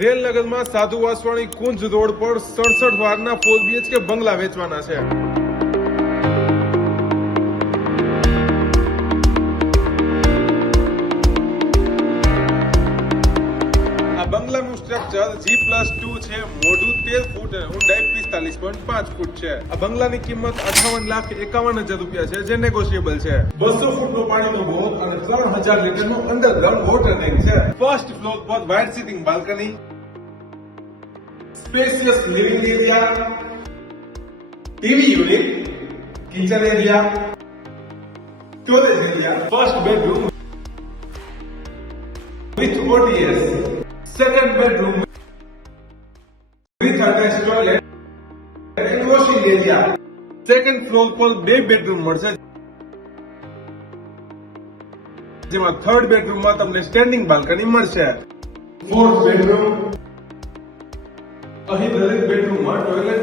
રેલનગરમાં સાધુ વાસવાણી કુંજ રોડ પર સડસઠ વારના ફોર બીએચકે બંગલા વેચવાના છે. આ બંગલાનું સ્ટ્રક્ચર જી પ્લસ ટુ છે. મોઢું તેર ફૂટ. ઊંડાઈ પિસ્તાલીસ પોઈન્ટ પાંચ ફૂટ છે. આ બંગલાની કિંમત અઠાવન લાખ એકાવન હજાર રૂપિયા છે જે નેગોશિયેબલ છે. બસો ફૂટ ફૂટનો પાણીનો બોર અને ત્રણ હજાર લીટરનું અંડરગ્રાઉન્ડ વોટર ટેન્ક છે. ફર્સ્ટ ફ્લોર પર wide sitting balcony spacious living area TV unit kitchen area storage area first bedroom with ODS. Second bedroom. With attached toilet. And area second floor પર બે બેડરૂમ મળશે, જેમાં third બેડરૂમમાં તમને standing balcony મળશે. Fourth bedroom અહીં દરેક બેડરૂમમાં ટોયલેટ